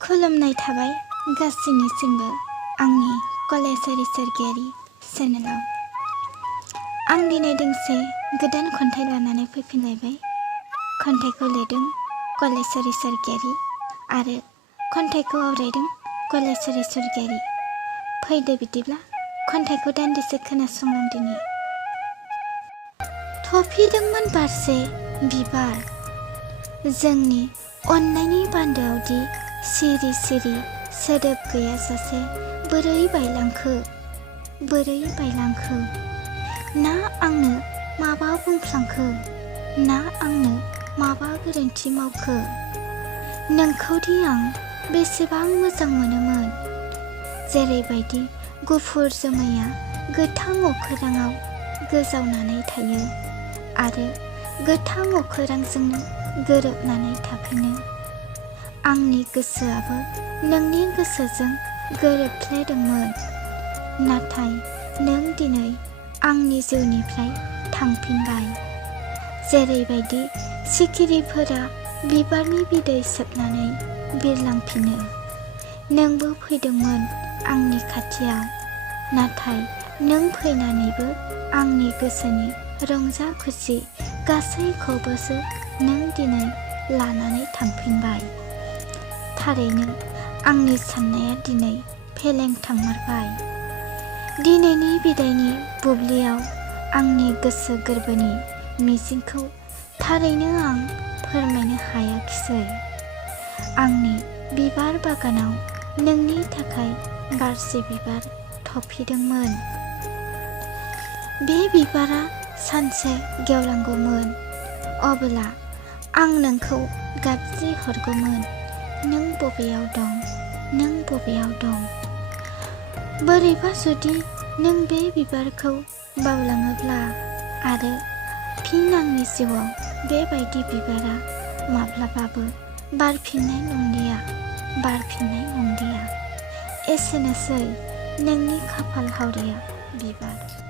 खुलुमनाय थाबाय गासैनिसिमबो आंनि कलेजारि सोरगियारि चेनेलाव। आं दिनै दोंसे गोदान खन्थाइ लानानै फैफिनलायबाय। खन्थाइखौ लिरदों कलेजारि सोरगियारि आरो खन्थाइखौ आवरायदों कलेजारि सोरगियारि। फैदो बिदिब्ला खन्थाइखौ दान्दिसे खोनासंलांदिनि। थफिदोंमोन बारसे बिबार जोंनि अननायनि बान्दोआवदि सिरि सिरि सोदोब गैयाजासे बोरै बायलांखो ना आंनो माबा बुंफ्लांखो ना आंनो माबा गोरोन्थि मावखो नोंखौदि आं बेसेबां मोजां मोनोमोन जेरैबायदि गुफुर जोमैया गोथां अखोराङाव गोजावनानै थायो आरो गोथां अखोरांजोंनो गोरोबनानै थाफिनो। आंनि गोसोआबो नोंनि गोसोजों गोरोबफ्लेदोंमोन नाथाय नों दिनै आंनि जिउनिफ्राय थांफिनबाय। जेरैबायदि सिखिरिफोरा बिबारनि बिदै सोबनानै बिरलांफिनो नोंबो फैदोंमोन आंनि खाथियाव नाथाय नों फैनानैबो आंनि गोसोनि रंजा खुसि गासैखौबोसो नों दिनै लानानै थांफिनबाय। थारैनो आंनि साननाया दिनै फेलें थांमारबाय। दिनैनि बिदायनि बुब्लियाव आंनि गोसो गोरबोनि मिजिंखौ थारैनो आं फोरमायनो हायाखिसै। आंनि बिबार बागानाव नोंनि थाखाय बारसे बिबार थफिदोंमोन। बे बिबारा सानसे गेवलांगौमोन अब्ला आं नोंखौ गाबज्रि हरगौमोन नों बबेयाव दं? बोरैबा जुदि नों बे बिबारखौ बावलाङोब्ला आरो फिन आंनि जिउआव बेबायदि बिबारा माब्लाबाबो बारफिननाय नंलिया। एसेनोसै नोंनि खाफाल हावरिया बिबार।